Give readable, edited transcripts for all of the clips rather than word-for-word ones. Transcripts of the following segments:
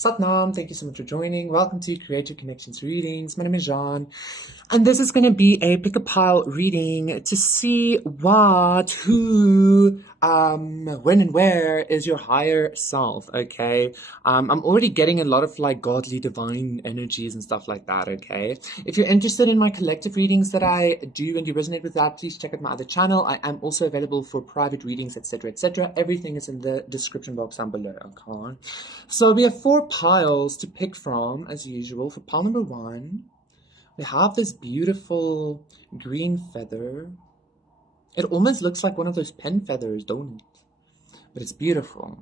Satnam, thank you so much for joining. Welcome to Creative Connections Readings. My name is Jean, and this is going to be a pick a pile reading to see what, who, when and where is your higher self, okay? I'm already getting a lot of like godly divine energies and stuff like that, okay? If you're interested in my collective readings that I do and you resonate with that, please check out my other channel. I am also available for private readings, etc., etc. Everything is in the description box down below, okay? So we have 4 piles to pick from, as usual. For pile number 1, we have this beautiful green feather. It almost looks like one of those pen feathers, don't it? But it's beautiful.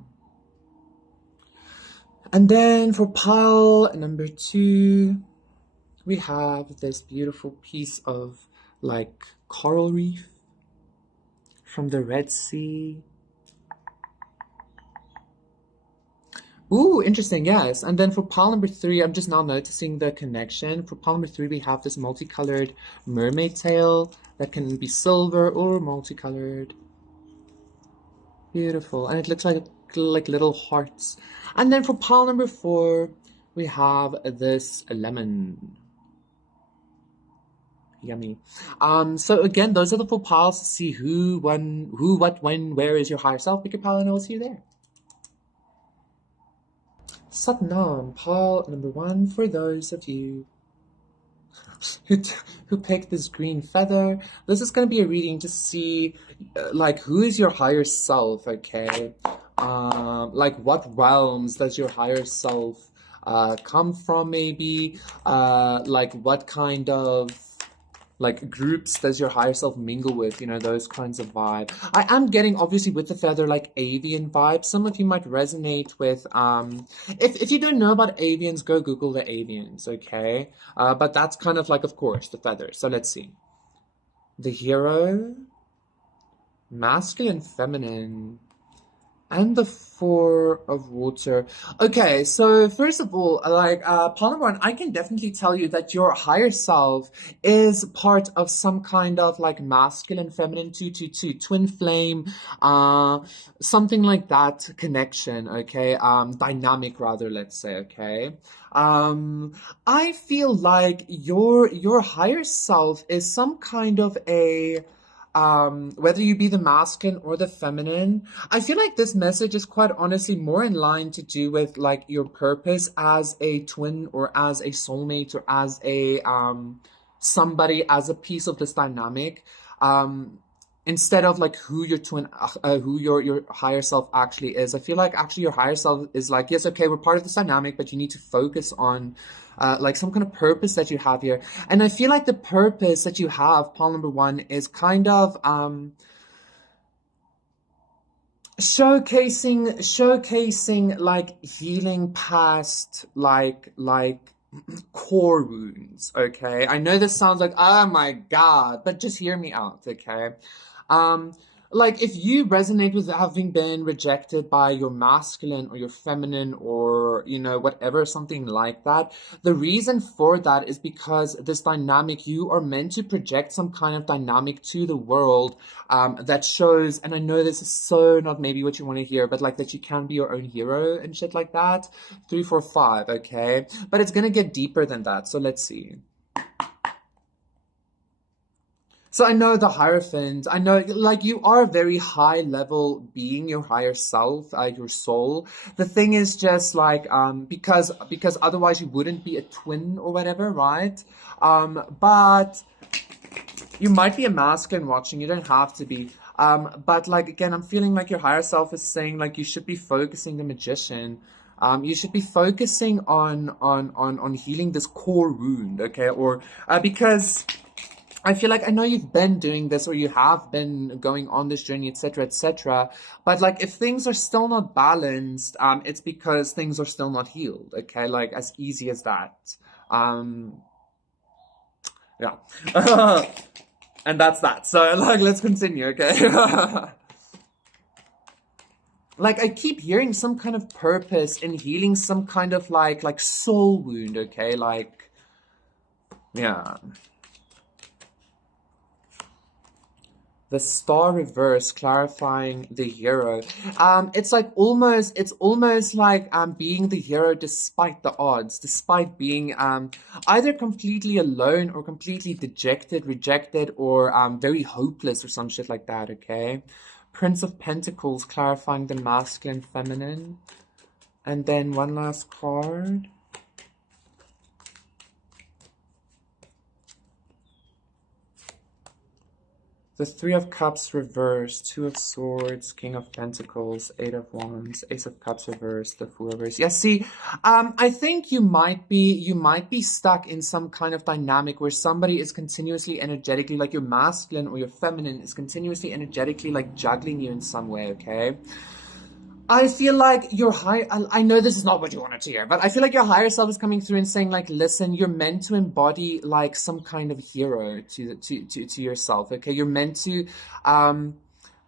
And then for pile number 2, we have this beautiful piece of like coral reef from the Red Sea. Ooh, interesting, yes. And then for pile number 3, I'm just now noticing the connection. For pile number 3, we have this multicolored mermaid tail that can be silver or multicolored. Beautiful. And it looks like little hearts. And then for pile number 4, we have this lemon. Yummy. So again, those are the 4 piles to see who, when, who, what, when, where is your higher self. Pick a pile and I'll see you there. Satnam, pile number 1 for those of you who picked this green feather. This is going to be a reading to see like who is your higher self, okay? Like what realms does your higher self come from, maybe? Like what kind of like groups does your higher self mingle with, those kinds of vibe. I am getting, obviously, with the feather, like avian vibes. Some of you might resonate with, if you don't know about avians, go Google the avians, okay? But that's kind of like, of course, the feather. So let's see. The hero, masculine, feminine, and the 4 of water. Okay, so first of all, like, pile number 1, I can definitely tell you that your higher self is part of some kind of like masculine, feminine, 222, twin flame, something like that connection, okay? Dynamic rather, let's say, okay? I feel like your higher self is some kind of a whether you be the masculine or the feminine. I feel like this message is quite honestly more in line to do with like your purpose as a twin or as a soulmate or as a somebody, as a piece of this dynamic, instead of like who your twin, who your higher self actually is. I feel like actually your higher self is like, yes, okay, we're part of this dynamic, but you need to focus on like some kind of purpose that you have here. And I feel like the purpose that you have, pile number 1, is kind of showcasing like healing past like core wounds, okay? I know this sounds like, oh my god, but just hear me out, okay? Like if you resonate with having been rejected by your masculine or your feminine or, whatever, something like that, the reason for that is because this dynamic, you are meant to project some kind of dynamic to the world that shows, and I know this is so not maybe what you want to hear, but like that you can be your own hero and shit like that. 3, 4, 5, okay? But it's gonna get deeper than that, so let's see. So I know the Hierophant, I know like you are a very high level being, your higher self, your soul. The thing is just like, because otherwise you wouldn't be a twin or whatever, right? But you might be a masculine watching, you don't have to be. But like, again, I'm feeling like your higher self is saying like you should be focusing, the magician. You should be focusing on healing this core wound, okay? Or, because I feel like I know you've been doing this or you have been going on this journey, etc., etc. But like if things are still not balanced, it's because things are still not healed, okay? Like as easy as that. Yeah. And that's that. So like let's continue, okay? Like I keep hearing some kind of purpose in healing some kind of like soul wound, okay? Like, yeah. The star reverse clarifying the hero. It's almost like being the hero despite the odds, despite being either completely alone or completely dejected, rejected, or very hopeless or some shit like that, okay? Prince of Pentacles clarifying the masculine, feminine. And then one last card. The Three of Cups reversed, Two of Swords, King of Pentacles, Eight of Wands, Ace of Cups reversed, the Fool reversed. Yeah, see, I think you might be stuck in some kind of dynamic where somebody is continuously energetically, like your masculine or your feminine is continuously energetically like juggling you in some way, okay? I feel like your I know this is not what you wanted to hear, but I feel like your higher self is coming through and saying like, listen, you're meant to embody like some kind of hero to yourself. Okay. You're meant to,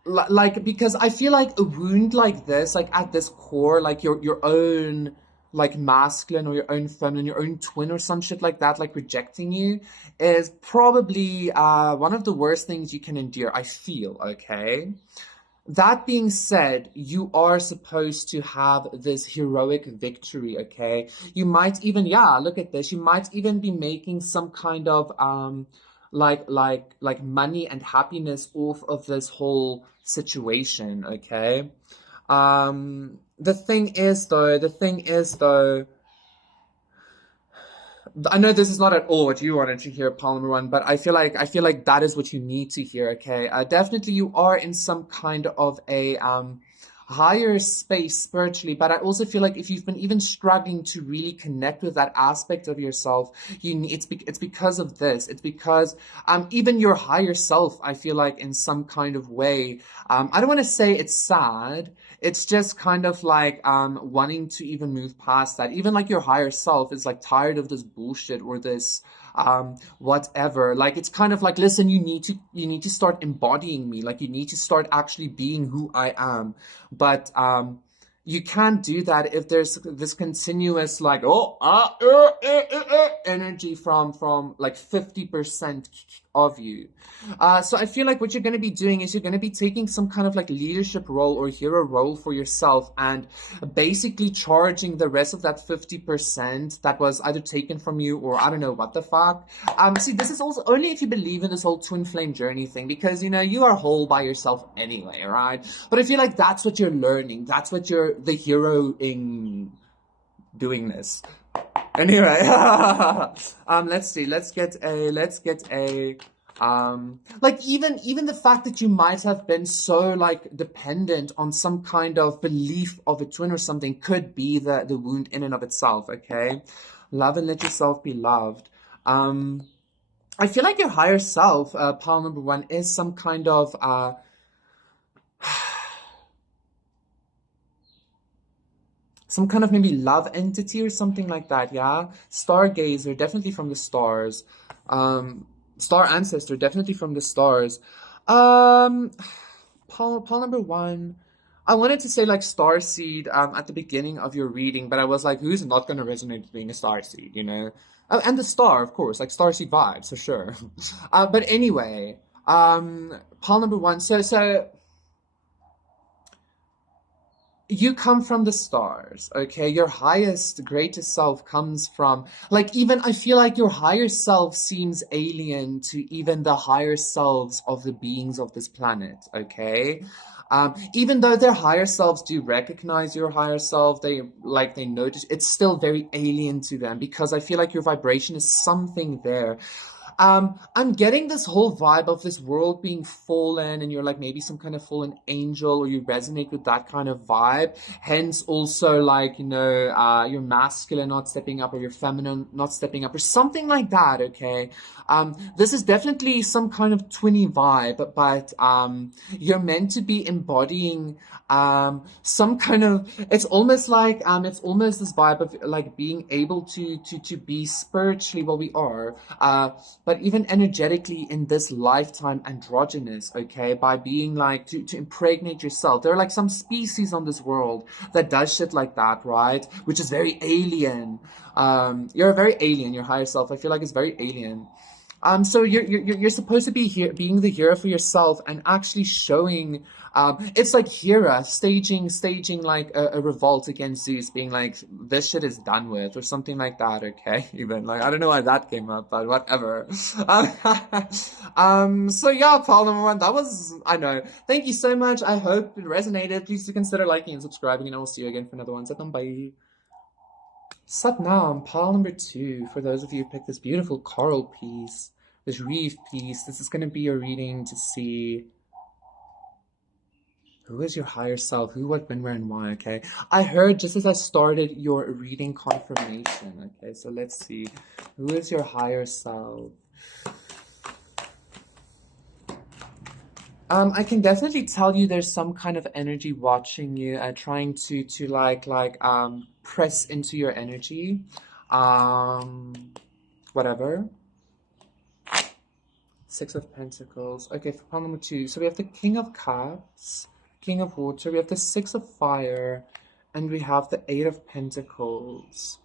like, because I feel like a wound like this, like at this core, like your own, like masculine or your own feminine, your own twin or some shit like that, like rejecting you is probably, one of the worst things you can endure. I feel, okay. That being said, you are supposed to have this heroic victory, okay? You might even, yeah, look at this. You might even be making some kind of like money and happiness off of this whole situation, okay? The thing is though, I know this is not at all what you wanted to hear, pile number one, but I feel like that is what you need to hear, okay? Definitely you are in some kind of a higher space spiritually, but I also feel like if you've been even struggling to really connect with that aspect of yourself, it's because of this. It's because even your higher self, I feel like in some kind of way, I don't want to say it's sad. It's just kind of like wanting to even move past that. Even like your higher self is like tired of this bullshit or this whatever. Like it's kind of like, listen, you need to start embodying me. Like you need to start actually being who I am. But you can't do that if there's this continuous like energy from like 50% of you. So I feel like what you're going to be doing is you're going to be taking some kind of like leadership role or hero role for yourself and basically charging the rest of that 50% that was either taken from you or I don't know what the fuck. See, this is also only if you believe in this whole twin flame journey thing, because you know you are whole by yourself anyway, right? But I feel like that's what you're learning. That's what you're the hero in doing this. Anyway, let's see. Let's get a like even the fact that you might have been so like dependent on some kind of belief of a twin or something could be the wound in and of itself, okay? Love and let yourself be loved. I feel like your higher self, pile number one, is some kind of some kind of maybe love entity or something like that, yeah? Stargazer, definitely from the stars. Star ancestor, definitely from the stars. Paul number one. I wanted to say like starseed at the beginning of your reading, but I was like, who's not going to resonate with being a starseed, you know? And the star, of course, like starseed vibes, for sure. But anyway, Paul number one. So you come from the stars, okay? Your highest, greatest self comes from, like, even I feel like your higher self seems alien to even the higher selves of the beings of this planet, okay? Even though their higher selves do recognize your higher self, they notice, it's still very alien to them because I feel like your vibration is something there. I'm getting this whole vibe of this world being fallen and you're like maybe some kind of fallen angel or you resonate with that kind of vibe. Hence also like, you know, your masculine not stepping up or your feminine not stepping up or something like that, okay? This is definitely some kind of twinny vibe, but you're meant to be embodying some kind of, it's almost this vibe of like being able to be spiritually what we are, but even energetically in this lifetime androgynous, okay, by being like to impregnate yourself. There are like some species on this world that does shit like that, right? Which is very alien. You're very alien, your higher self. I feel like it's very alien. So you're supposed to be here, being the hero for yourself, and actually showing. It's like Hera staging like a revolt against Zeus, being like, "This shit is done with," or something like that. Okay, even like I don't know why that came up, but whatever. Um, so yeah, problem one. That was I know. Thank you so much. I hope it resonated. Please do consider liking and subscribing, and I will see you again for another one. Satam, bye. Satnam, pile number 2, for those of you who picked this beautiful coral piece, this reef piece. This is going to be your reading to see who is your higher self, who, what, when, where, and why, okay? I heard just as I started your reading confirmation, okay? So let's see. Who is your higher self? I can definitely tell you there's some kind of energy watching you, trying to press into your energy. Whatever. 6 of Pentacles. Okay, for pile number 2. So we have the King of Cups, King of Water, we have the 6 of Fire, and we have the 8 of Pentacles.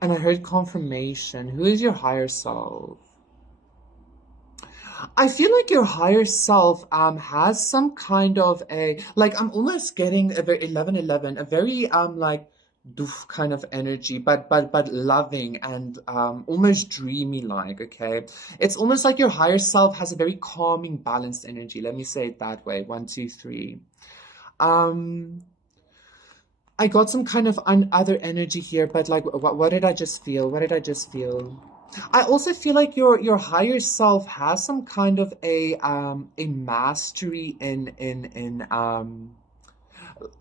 And I heard confirmation. Who is your higher self? I feel like your higher self has some kind of a, like, I'm almost getting a very 1111, a very like doof kind of energy, but loving and almost dreamy like, okay? It's almost like your higher self has a very calming, balanced energy. Let me say it that way. 1, 2, 3. I got some kind of other energy here, but like, what did I just feel? What did I just feel? I also feel like your higher self has some kind of a mastery in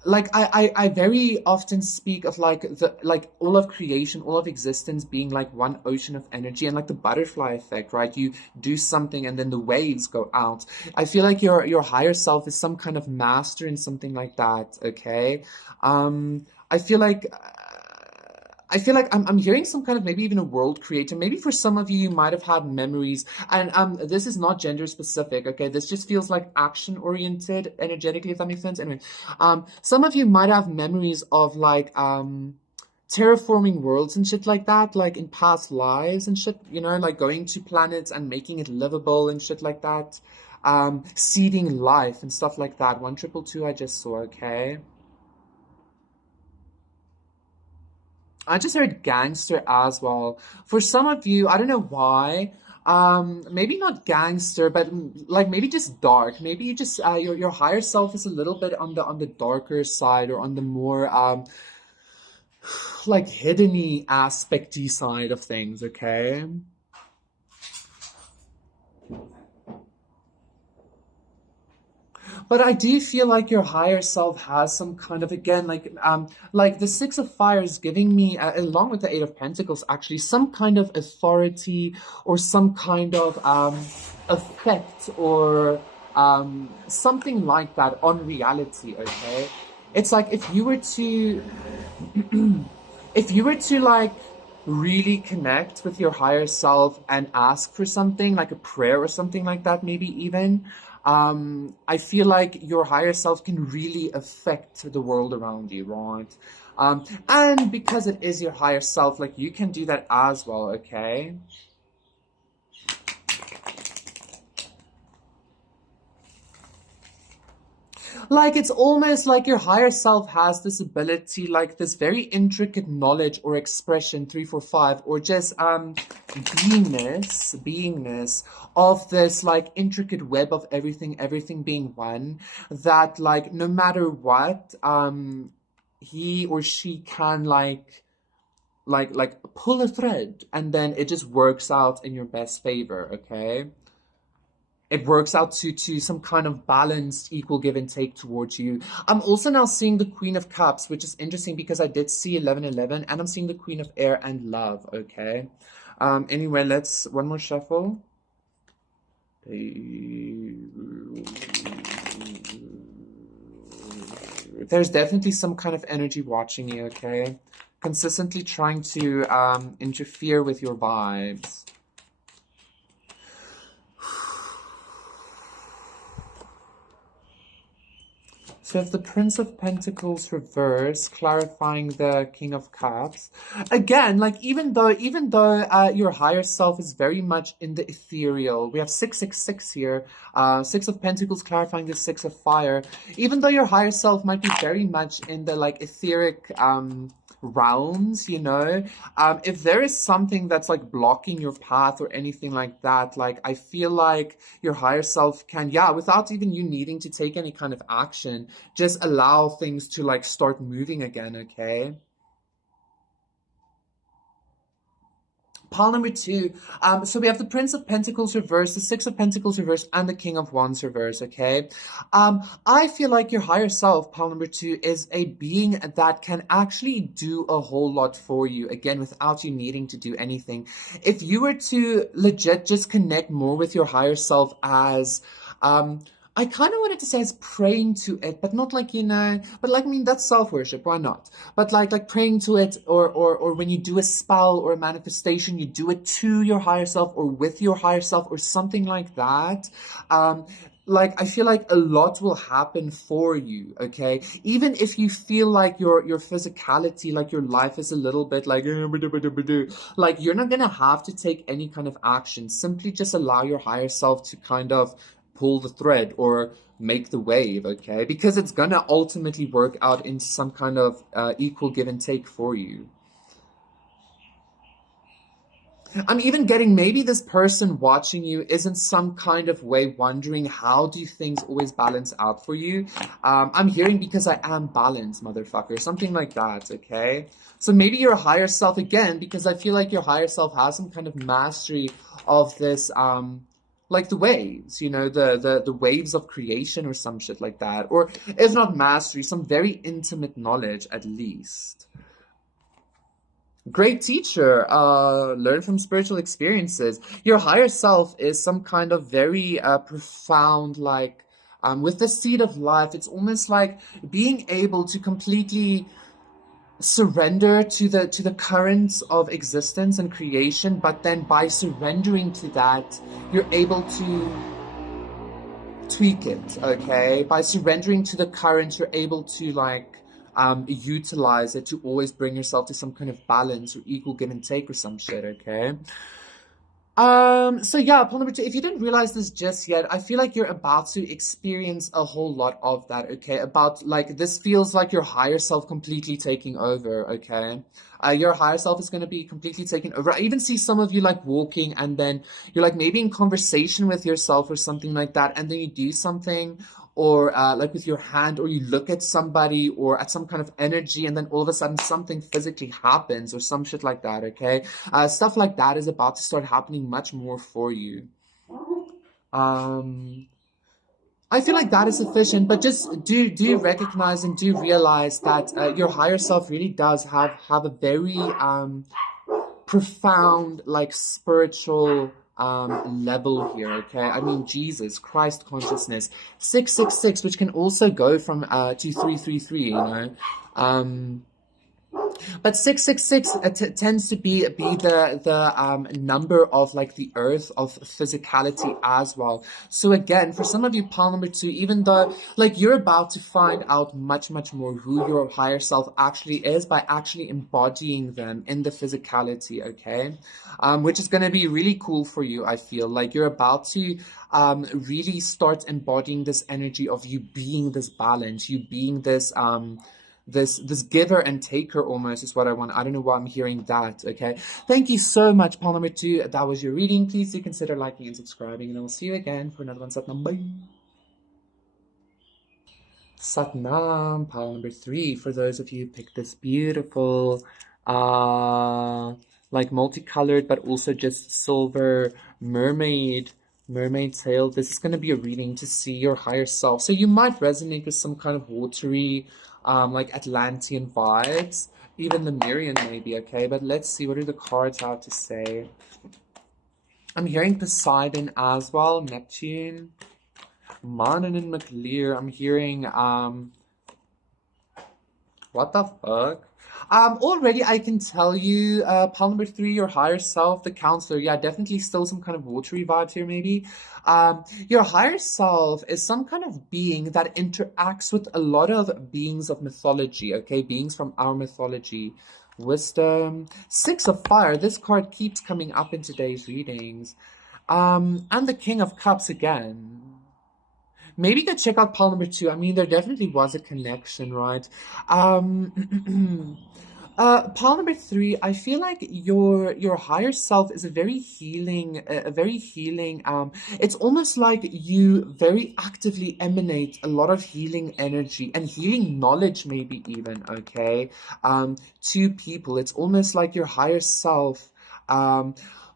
like I very often speak of like all of creation, all of existence being like one ocean of energy, and like the butterfly effect, right? You do something and then the waves go out. I feel like your higher self is some kind of master in something like that, okay? I feel like I'm hearing some kind of maybe even a world creator. Maybe for some of you, you might have had memories, and this is not gender specific. Okay, this just feels like action oriented energetically, if that makes sense. Anyway, some of you might have memories of like terraforming worlds and shit like that, like in past lives and shit. You know, like going to planets and making it livable and shit like that. Seeding life and stuff like that. 1222 I just saw. Okay. I just heard gangster as well. For some of you, I don't know why. Maybe not gangster, but like maybe just dark. Maybe you just your higher self is a little bit on the darker side, or on the more like hidden-y aspecty side of things. Okay. But I do feel like your higher self has some kind of, again, like the 6 of Fire is giving me, along with the 8 of Pentacles, actually some kind of authority or some kind of effect or something like that on reality. Okay, it's like if you were to, if you were to like really connect with your higher self and ask for something like a prayer or something like that, maybe even. I feel like your higher self can really affect the world around you, right? And because it is your higher self, like you can do that as well, okay? Like it's almost like your higher self has this ability, like this very intricate knowledge or expression, 345, or just beingness of this like intricate web of everything being one, that like no matter what, he or she can like pull a thread, and then it just works out in your best favor, okay? It works out to some kind of balanced, equal give and take towards you. I'm also now seeing the Queen of Cups, which is interesting because I did see 1111, and I'm seeing the Queen of Air and Love, okay? Anyway, let's, one more shuffle. There's definitely some kind of energy watching you, okay? Consistently trying to interfere with your vibes. So we have the Prince of Pentacles reverse, clarifying the King of Cups. Again, like even though your higher self is very much in the ethereal, we have 666 here. Six of Pentacles clarifying the Six of Fire. Even though your higher self might be very much in the like etheric realms, you know, if there is something that's like blocking your path or anything like that, like I feel like your higher self can, yeah, without even you needing to take any kind of action, just allow things to like start moving again. Okay. Pile number 2. So we have the Prince of Pentacles reverse, the Six of Pentacles reverse, and the King of Wands reverse, okay? I feel like your higher self, pile number 2, is a being that can actually do a whole lot for you, again, without you needing to do anything. If you were to legit just connect more with your higher self as, I kind of wanted to say it's praying to it, but not like, you know, but like, I mean, that's self-worship, why not? But like praying to it, or when you do a spell or a manifestation, you do it to your higher self or with your higher self or something like that. Like, I feel like a lot will happen for you, okay? Even if you feel like your physicality, like your life is a little bit like, like you're not gonna have to take any kind of action. Simply just allow your higher self to kind of pull the thread or make the wave, okay? Because it's gonna ultimately work out into some kind of equal give and take for you. I'm even getting maybe this person watching you is in some kind of way wondering how do things always balance out for you. I'm hearing because I am balanced, motherfucker. Something like that, okay? So maybe your higher self again, because I feel like your higher self has some kind of mastery of this, like the waves, you know, the waves of creation or some shit like that. Or if not mastery, some very intimate knowledge at least. Great teacher. Learn from spiritual experiences. Your higher self is some kind of very profound, like, with the seed of life, it's almost like being able to completely surrender to the currents of existence and creation, but then by surrendering to that, you're able to tweak it, okay? By surrendering to the current, you're able to like utilize it to always bring yourself to some kind of balance or equal give and take or some shit, okay? So yeah, point number 2, if you didn't realize this just yet, I feel like you're about to experience a whole lot of that, okay? About, like, this feels like your higher self completely taking over, okay? Your higher self is going to be completely taken over. I even see some of you, like, walking and then you're, like, maybe in conversation with yourself or something like that, and then you do something, or like with your hand, or you look at somebody or at some kind of energy, and then all of a sudden something physically happens or some shit like that, okay? Stuff like that is about to start happening much more for you. I feel like that is sufficient, but just do recognize and do realize that your higher self really does have a very profound, like, spiritual level here, okay? I mean, Jesus Christ consciousness. 666, which can also go from to 333, you know? But 666 tends to be the number of like the earth of physicality as well. So again, for some of you, pile number 2, even though like you're about to find out much more who your higher self actually is by actually embodying them in the physicality, okay? Which is going to be really cool for you. I feel like you're about to really start embodying this energy of you being this balance, you being this this giver and taker almost is what I want. I don't know why I'm hearing that, okay? Thank you so much, pile number 2. That was your reading. Please do consider liking and subscribing, and I will see you again for another one. Satnam. Bye. Satnam, pile number 3. For those of you who picked this beautiful, like multicolored, but also just silver mermaid tail. This is going to be a reading to see your higher self. So you might resonate with some kind of watery, like Atlantean vibes, even Lemurian maybe, okay? But let's see, what do the cards have to say? I'm hearing Poseidon as well, Neptune, Manan and McLear. I'm hearing, what the fuck? Already I can tell you, pile number three, your higher self, the counselor. Yeah, definitely still some kind of watery vibes here, maybe. Your higher self is some kind of being that interacts with a lot of beings of mythology, okay? Beings from our mythology. Wisdom. Six of Fire. This card keeps coming up in today's readings. And the King of Cups again. Maybe go check out pile number two. I mean, there definitely was a connection, right? Um, pile number three, I feel like your higher self is a very healing, a very healing. It's almost like you very actively emanate a lot of healing energy and healing knowledge, maybe even, okay, to people. It's almost like your higher self.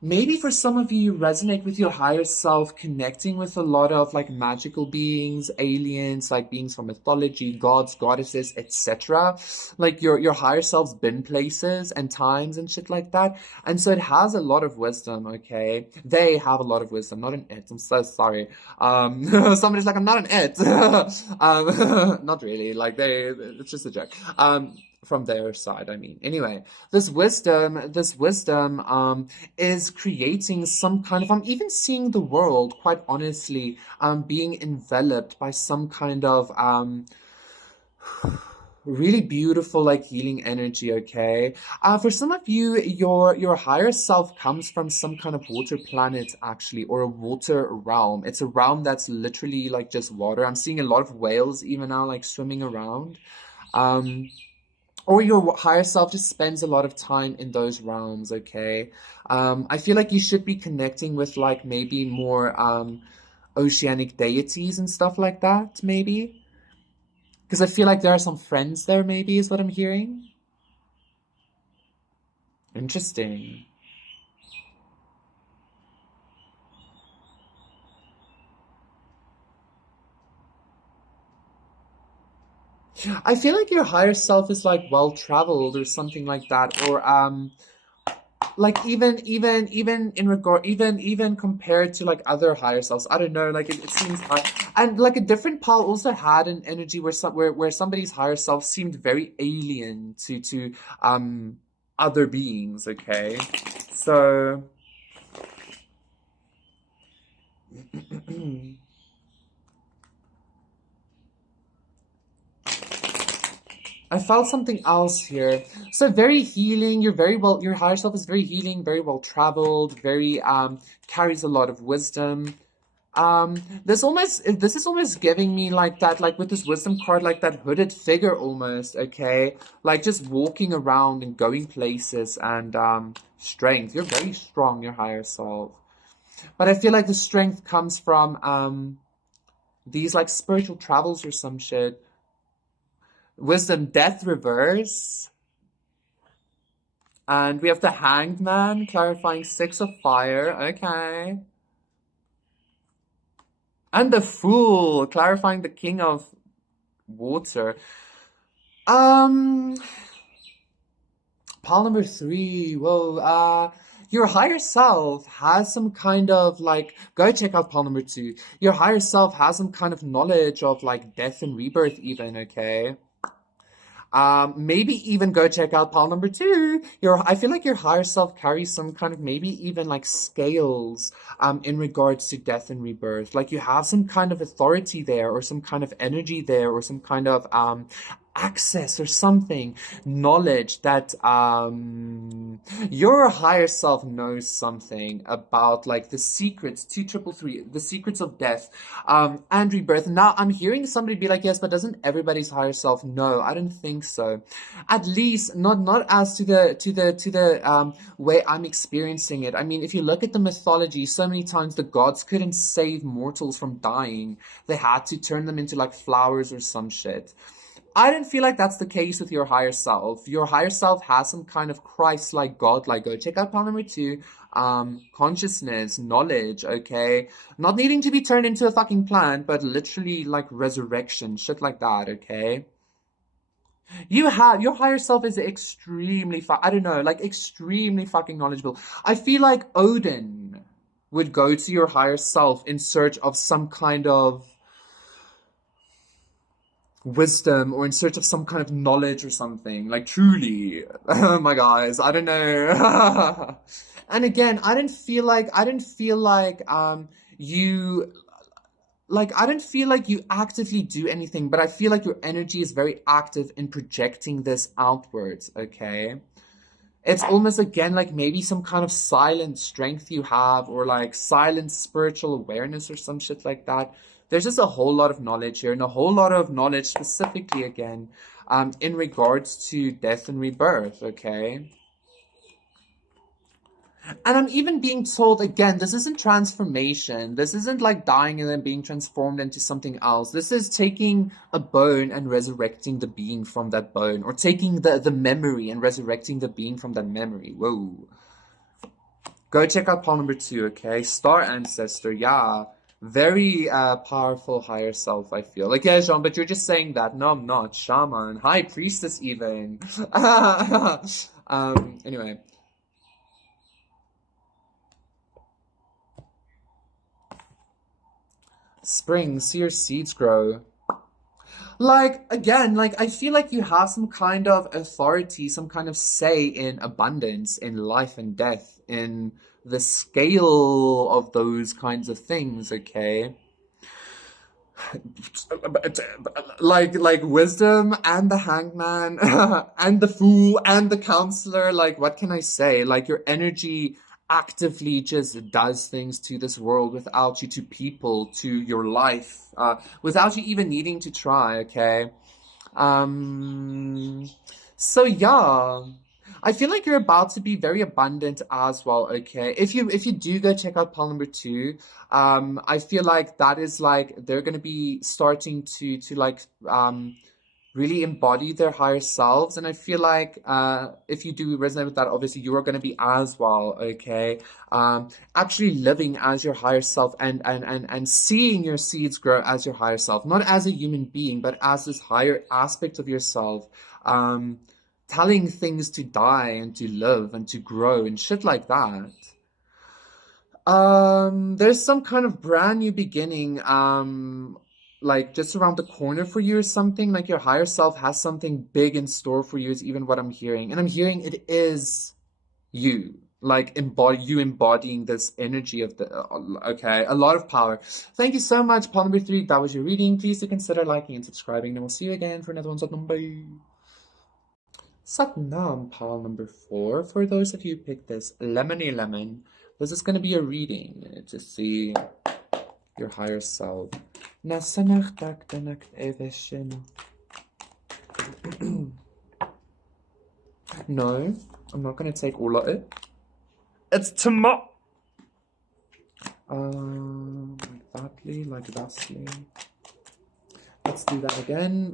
Maybe for some of you, resonate with your higher self, connecting with a lot of like magical beings, aliens, like beings from mythology, gods, goddesses, etc. Like your higher self's been places and times and shit like that. And so it has a lot of wisdom, okay? They have a lot of wisdom, not an it. I'm so sorry. Somebody's like, I'm not an it. Not really. Like it's just a joke. From their side, I mean. Anyway, this wisdom, is creating some kind of, I'm even seeing the world, quite honestly, being enveloped by some kind of, really beautiful, like, healing energy, okay? For some of you, your higher self comes from some kind of water planet, actually, or a water realm. It's a realm that's literally, like, just water. I'm seeing a lot of whales even now, like, swimming around. Or your higher self just spends a lot of time in those realms, okay? I feel like you should be connecting with like maybe more oceanic deities and stuff like that, maybe. Because I feel like there are some friends there, maybe, is what I'm hearing. Interesting. I feel like your higher self is like well traveled or something like that, or like even in regard even compared to like other higher selves, I don't know, like it seems high. And like a different pal also had an energy where where somebody's higher self seemed very alien to other beings, okay? So I felt something else here. So very healing. You're very well. Your higher self is very healing, very well traveled, very carries a lot of wisdom. This is almost giving me like that, like with this wisdom card, like that hooded figure almost. Okay, like just walking around and going places and strength. You're very strong, your higher self. But I feel like the strength comes from these like spiritual travels or some shit. Wisdom, death reverse. And we have the Hanged Man, clarifying Six of Fire. Okay. And the Fool, clarifying the King of Water. Um, Pile number three. Whoa. Your higher self has some kind of like, go check out pile number two. Your higher self has some kind of knowledge of like death and rebirth, even. Okay. Maybe even go check out pile number two. I feel like your higher self carries some kind of maybe even like scales in regards to death and rebirth. Like you have some kind of authority there, or some kind of energy there, or some kind of access or something, knowledge that your higher self knows something about like the secrets, 2333, the secrets of death and rebirth. Now I'm hearing somebody be like, yes, but doesn't everybody's higher self know? I don't think so. At least not as to the way I'm experiencing it. I mean, if you look at the mythology, so many times the gods couldn't save mortals from dying. They had to turn them into like flowers or some shit. I don't feel like that's the case with your higher self. Your higher self has some kind of Christ-like, God-like. Go check out part number two. Consciousness, knowledge, okay? Not needing to be turned into a fucking plant, but literally like resurrection, shit like that, okay? Your higher self is extremely, I don't know, like extremely fucking knowledgeable. I feel like Odin would go to your higher self in search of some kind of wisdom or in search of some kind of knowledge or something. Like truly, oh my guys, I don't know. And again, you I don't feel like you actively do anything, but I feel like your energy is very active in projecting this outwards, okay? It's almost again like maybe some kind of silent strength you have, or like silent spiritual awareness or some shit like that. There's just a whole lot of knowledge here, and a whole lot of knowledge specifically again, in regards to death and rebirth, okay? And I'm even being told again, this isn't transformation. This isn't like dying and then being transformed into something else. This is taking a bone and resurrecting the being from that bone, or taking the memory and resurrecting the being from that memory. Whoa. Go check out Paul number 2, okay? Star Ancestor, yeah. Very powerful higher self, I feel. Like, yeah, Jean, but you're just saying that. No, I'm not. Shaman. High Priestess, even. Anyway. Spring, see your seeds grow. Like, again, like, I feel like you have some kind of authority, some kind of say in abundance, in life and death, in the scale of those kinds of things, okay? Like wisdom and the hangman and the fool and the counselor. Like, what can I say? Like, your energy actively just does things to this world without you, to people, to your life, without you even needing to try, okay? Um, so yeah, I feel like you're about to be very abundant as well, okay? If you do go check out Paul number 2, I feel like that is like they're gonna be starting to like really embody their higher selves. And I feel like if you do resonate with that, obviously you are going to be as well, okay? Actually living as your higher self, and seeing your seeds grow as your higher self, not as a human being, but as this higher aspect of yourself, telling things to die and to live and to grow and shit like that. There's some kind of brand new beginning, like just around the corner for you or something. Like your higher self has something big in store for you is even what I'm hearing. And I'm hearing it is you. Like embodying this energy of the okay, a lot of power. Thank you so much, Paul number 3. That was your reading. Please do consider liking and subscribing, and we'll see you again for another one. Satnam. Satnam, Paul number 4. For those of you who picked this lemony lemon, this is going to be a reading to see your higher self. No, I'm not going to take all of it. It's tomorrow. Like thatly, like thatly. Let's do that again.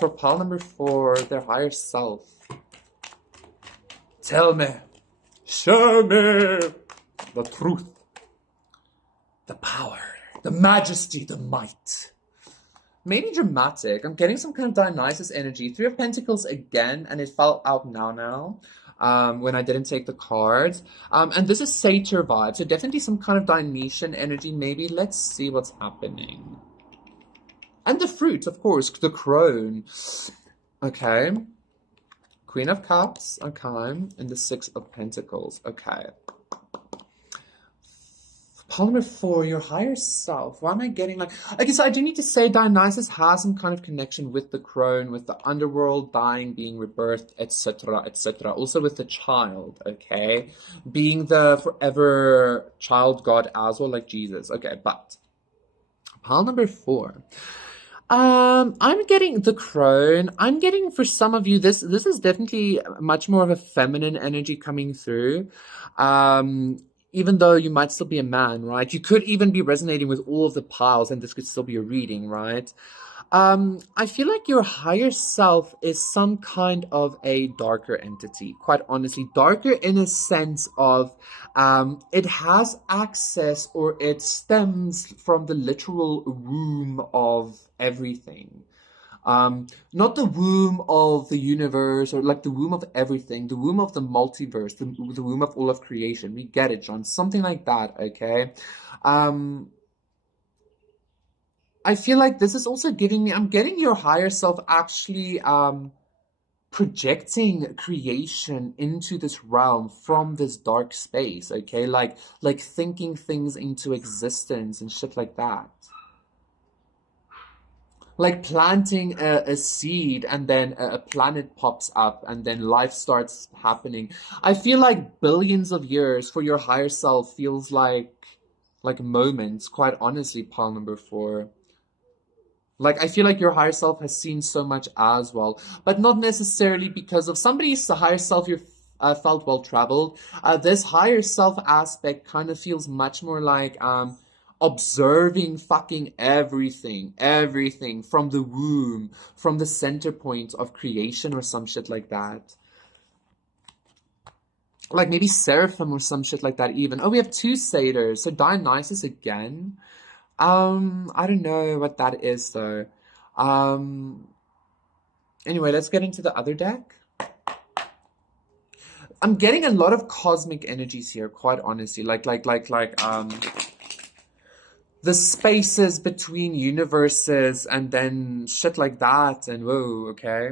For Paul number 4, their higher self. Tell me, show me the truth, the power, the majesty, the might. Maybe dramatic. I'm getting some kind of Dionysus energy. 3 of Pentacles again, and it fell out now. When I didn't take the cards. And this is Satyr vibe, so definitely some kind of Dionysian energy, maybe. Let's see what's happening. And the fruit, of course, the crone. Okay. Queen of Cups, okay. And the 6 of Pentacles, okay. Paul number 4, your higher self. Why am I getting like... Okay, so I do need to say Dionysus has some kind of connection with the crone, with the underworld, dying, being rebirthed, etc., etc. Also with the child, okay? Being the forever child god as well, like Jesus. Okay, but... Paul number 4. I'm getting the crone. I'm getting, for some of you, this is definitely much more of a feminine energy coming through. Even though you might still be a man, right? You could even be resonating with all of the piles, and this could still be a reading, right? I feel like your higher self is some kind of a darker entity, quite honestly. Darker in a sense of it has access, or it stems from the literal womb of everything. Not the womb of the universe, or like the womb of everything, the womb of the multiverse, the womb of all of creation. We get it, John. Something like that, okay? I feel like this is also giving me, I'm getting your higher self actually projecting creation into this realm from this dark space, okay? Like thinking things into existence and shit like that. Like planting a seed and then a planet pops up and then life starts happening. I feel like billions of years for your higher self feels like moments, quite honestly, pile number four. Like, I feel like your higher self has seen so much as well, but not necessarily because of somebody's higher self you felt well traveled. This higher self aspect kind of feels much more like observing fucking everything from the womb, from the center point of creation or some shit like that. Like maybe seraphim or some shit like that even. Oh, we have two satyrs. So Dionysus again. I don't know what that is though. Um, anyway, let's get into the other deck. I'm getting a lot of cosmic energies here, quite honestly. The spaces between universes and then shit like that. And whoa, okay.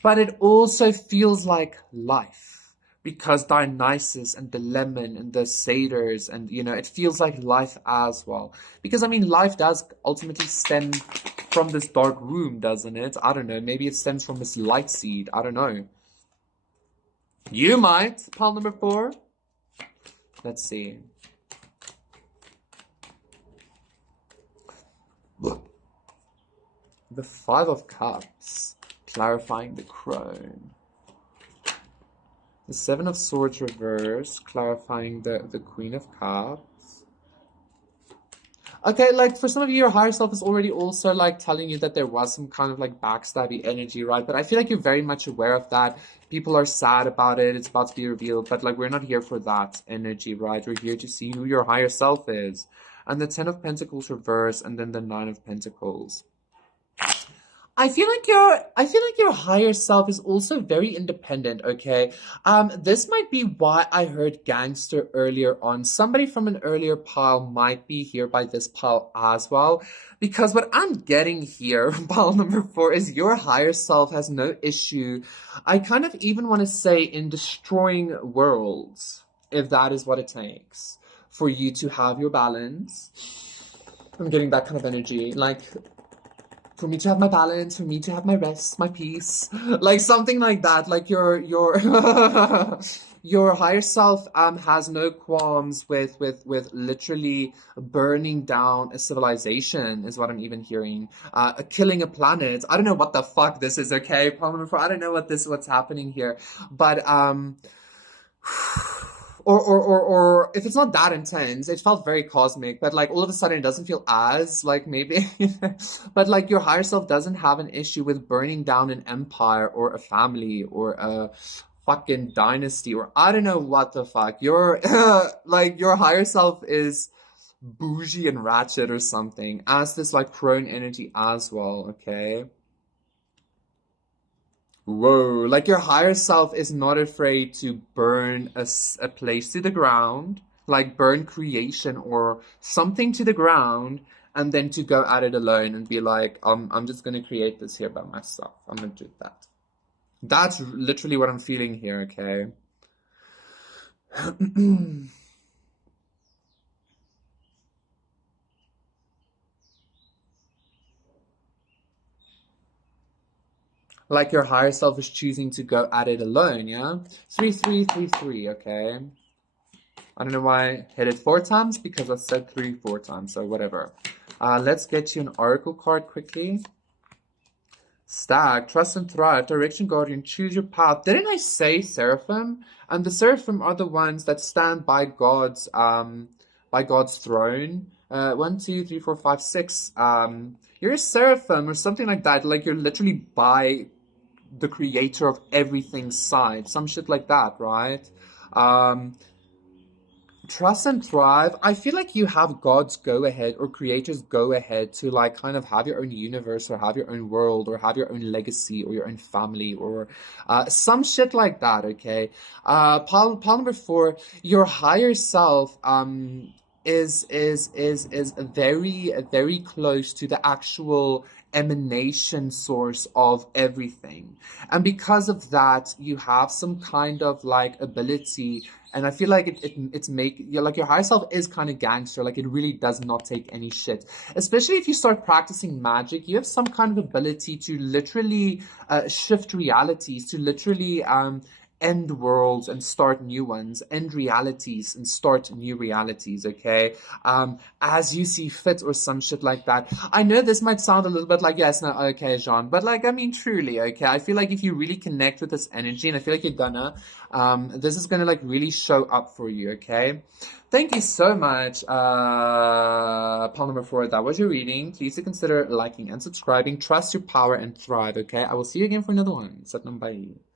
But it also feels like life because Dionysus and the lemon and the satyrs and it feels like life as well. Because I mean life does ultimately stem from this dark room, doesn't it? I don't know. Maybe it stems from this light seed. I don't know. You might. Pile number four. Let's see. The Five of Cups. Clarifying the crone. The Seven of Swords reverse, clarifying the Queen of Cups. Okay, like for some of you, your higher self is already also like telling you that there was some kind of like backstabby energy, right? But I feel like you're very much aware of that. People are sad about it. It's about to be revealed, but like we're not here for that energy, right? We're here to see who your higher self is. And the Ten of Pentacles reverse, and then the Nine of Pentacles. I feel like your higher self is also very independent, okay? This might be why I heard gangster earlier on. Somebody from an earlier pile might be here by this pile as well. Because what I'm getting here, pile number four, is your higher self has no issue. I kind of even want to say in destroying worlds, if that is what it takes for you to have your balance. I'm getting that kind of energy. Like, for me to have my balance, for me to have my rest, my peace, like something like that. Like your your higher self has no qualms with literally burning down a civilization is what I'm even hearing. Killing a planet. I don't know what the fuck this is. Okay, I don't know what's happening here, but or if it's not that intense, it felt very cosmic, but like all of a sudden it doesn't feel as like maybe but like your higher self doesn't have an issue with burning down an empire or a family or a fucking dynasty or I don't know what the fuck. Your like your higher self is bougie and ratchet or something as this like crone energy as well, okay? Whoa, like your higher self is not afraid to burn a place to the ground, like burn creation or something to the ground, and then to go at it alone and be like, I'm just gonna create this here by myself. I'm gonna do that. That's literally what I'm feeling here, okay? Like your higher self is choosing to go at it alone, yeah? 3-3-3-3, okay? I don't know why I hit it 4 times, because I said 3 4 times, so whatever. Let's get you an oracle card quickly. Stag, trust and thrive, direction guardian, choose your path. Didn't I say seraphim? And the seraphim are the ones that stand by God's throne. 1, 2, 3, 4, 5, 6. You're a seraphim or something like that. Like you're literally by the creator of everything's side. Some shit like that, right? Trust and thrive. I feel like you have God's go ahead or creator's go ahead to like kind of have your own universe or have your own world or have your own legacy or your own family or some shit like that. Okay. Pile number four, your higher self is very close to the actual emanation source of everything. And because of that, you have some kind of like ability. And I feel like it's you're like your higher self is kind of gangster. Like it really does not take any shit. Especially if you start practicing magic, you have some kind of ability to literally shift realities, to literally end worlds and start new ones, end realities and start new realities, okay? As you see fit or some shit like that. I know this might sound a little bit like, yes, no, okay, Jean, but like, I mean, truly, okay? I feel like if you really connect with this energy, and I feel like you're gonna, this is gonna like really show up for you, okay? Thank you so much, pile number four. That was your reading. Please consider liking and subscribing. Trust your power and thrive, okay? I will see you again for another one. Satnam, bye.